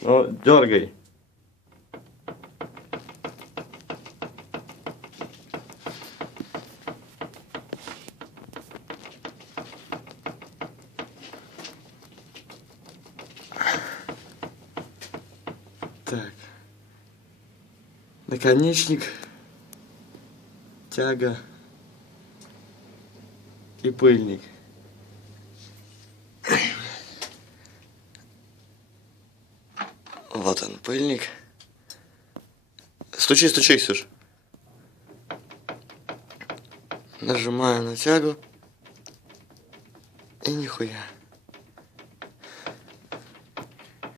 Ну, дергай. Так. Наконечник, тяга и пыльник. Вот он, пыльник. Стучи, стучи, Ксюш. Нажимаю на тягу. И нихуя.